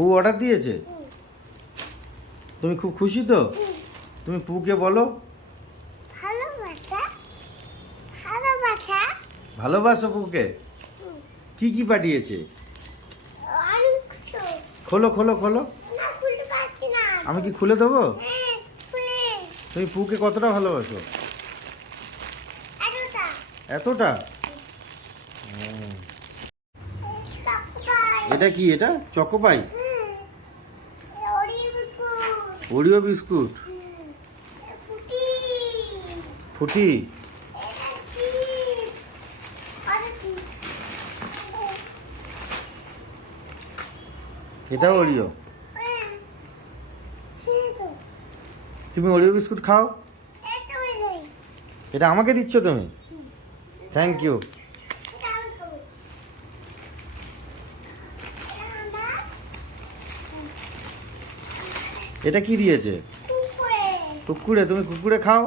পু অর্ডার দিয়েছে? তুমি খুব খুশি তো? তুমি পুকে বলো ভালোবাসা ভালোবাসা। ভালোবাসো পুকে। কি কি পাঠিয়েছে? অনেক কিছু। খোলো খোলো খোলো। না খুলতে পারছি না। আমি কি খুলে দেবো? হ্যাঁ, খুলে। তুমি পুকে কতটা ভালোবাসো? এতটা। এতটা? চকপাই। এটা কি? এটা Choco Pie? Oreo biscuit. Oreo biscuit? Frooti. Frooti? এটা চিপস। আর কি? এটা ওরিও? হ্যাঁ, তো। তুমি ওরিও বিস্কুট খাও? এটা ওই নেই। এটা আমাকে দিচ্ছ তুমি? Thank you. এটা আমি খাবো। এটা আমরা এটা কি দিয়েছে? কুকুরে। কুকুরে? তুমি কুকুরে খাও?